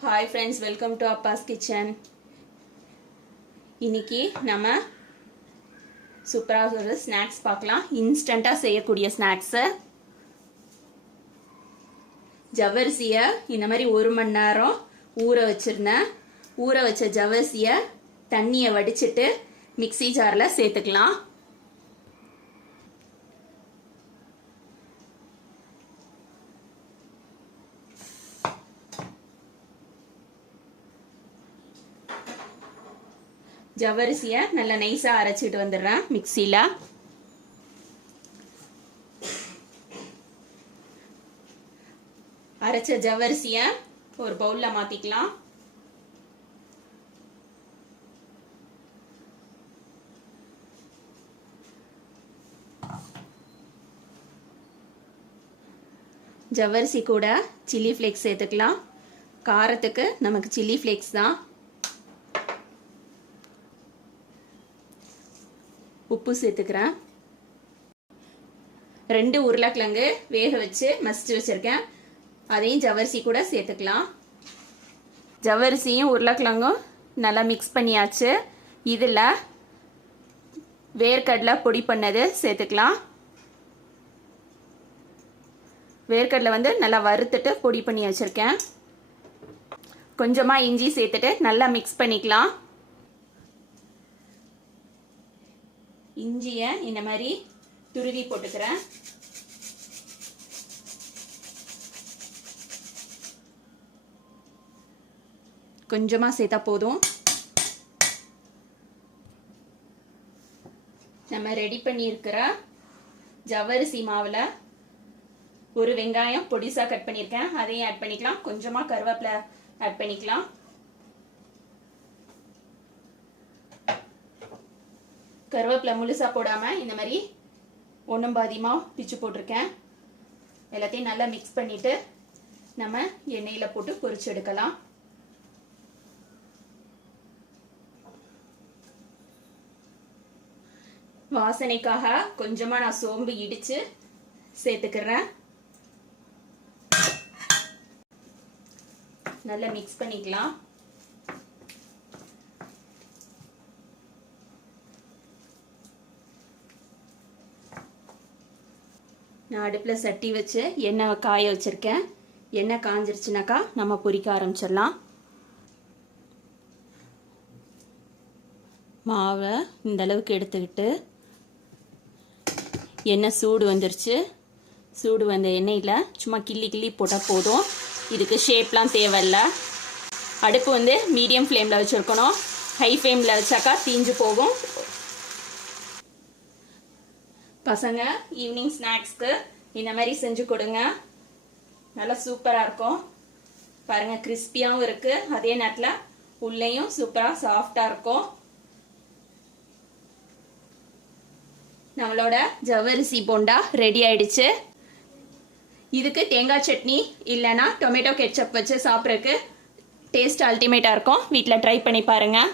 Hi friends, welcome to Appa's Kitchen. இன்னைக்கு நம்ம சூப்பராக ஒரு ஸ்நாக்ஸ் பார்க்கலாம். இன்ஸ்டண்ட்டாக செய்யக்கூடிய ஸ்நாக்ஸு. ஜவ்வரிசியை இந்த மாதிரி 1 மணி நேரம் ஊற வச்சிருந்தேன். ஊற வச்ச ஜவ்வரிசியை தண்ணியை வடிச்சிட்டு மிக்ஸி ஜாரில் சேர்த்துக்கலாம். ஜவ்வரிசியை நல்லா நைஸாக அரைச்சிட்டு வந்துடுறேன் மிக்சியில். அரைச்ச ஜவ்வரிசியை ஒரு பவுலில் மாற்றிக்கலாம். ஜவ்வரிசி கூட சில்லி ஃப்ளேக்ஸ் சேர்த்துக்கலாம். காரத்துக்கு நமக்கு சில்லி ஃப்ளேக்ஸ் தான். உப்பு சேர்த்துக்கிறேன். 2 உருளைக்கிழங்கு வேக வச்சு மசிச்சு வச்சிருக்கேன். அதையும் ஜவ்வரிசி கூட சேர்த்துக்கலாம். ஜவ்வரிசியும் உருளைக்கிழங்கும் நல்லா மிக்ஸ் பண்ணியாச்சு. இதில் வேர்க்கடலை பொடி பண்ணது சேர்த்துக்கலாம். வேர்க்கடலை நல்லா வறுத்துட்டு பொடி பண்ணி வச்சிருக்கேன். கொஞ்சமாக இஞ்சி சேர்த்துட்டு நல்லா மிக்ஸ் பண்ணிக்கலாம். இஞ்சியை இந்த மாதிரி துருவி போட்டுக்கிறேன். கொஞ்சமா சேர்த்தா போதும். நம்ம ரெடி பண்ணியிருக்கிற ஜவ்வரிசி மாவுல ஒரு வெங்காயம் பொடிசா கட் பண்ணியிருக்கேன், அதையும் ஆட் பண்ணிக்கலாம். கொஞ்சமா கருவேப்பிலை ஆட் பண்ணிக்கலாம். கருவேப்பிலை முழுசா போடாம இந்த மாதிரி ஒன்றும் பாதியமா பிச்சு போட்டிருக்கேன். எல்லாத்தையும் நல்லா மிக்ஸ் பண்ணிட்டு நம்ம எண்ணெயில போட்டு பொரிச்சு எடுக்கலாம். வாசனைக்காக கொஞ்சமா நான் சோம்பு இடிச்சு சேர்த்துக்கிறேன். நல்லா மிக்ஸ் பண்ணிக்கலாம். நான் அடுப்பில் சட்டி வச்சு எண்ணெய் காய வச்சுருக்கேன். எண்ணெய் காஞ்சிருச்சுனாக்கா நம்ம பொரிக்க ஆரம்பிச்சிடலாம். மாவை இந்த அளவுக்கு எடுத்துக்கிட்டு எண்ணெய் சூடு வந்துருச்சு. சூடு வந்த எண்ணெயில் சும்மா கிள்ளி போட்டால் போதும். இதுக்கு ஷேப்லாம் தேவையில்லை. அடுப்பு மீடியம் ஃப்ளேமில் வச்சுருக்கணும். ஹை ஃப்ளேமில் வச்சாக்கா தீஞ்சு போகும். பசங்க ஈவினிங் ஸ்நாக்ஸ்க்கு இந்த மாதிரி செஞ்சு கொடுங்க. நல்லா சூப்பராக இருக்கும். பாருங்க, கிறிஸ்பியாகவும் இருக்கு, அதே நேரத்தில் உள்ளேயும் சூப்பராக சாஃப்டாக இருக்கும். நம்மளோட ஜவ்வரிசி போண்டா ரெடி ஆயிடுச்சு. இதுக்கு தேங்காய் சட்னி இல்லைன்னா டொமேட்டோ கெட்சப் வச்சு சாப்பிட்றதுக்கு டேஸ்ட் அல்டிமேட்டாக இருக்கும். வீட்டில் ட்ரை பண்ணி பாருங்கள்.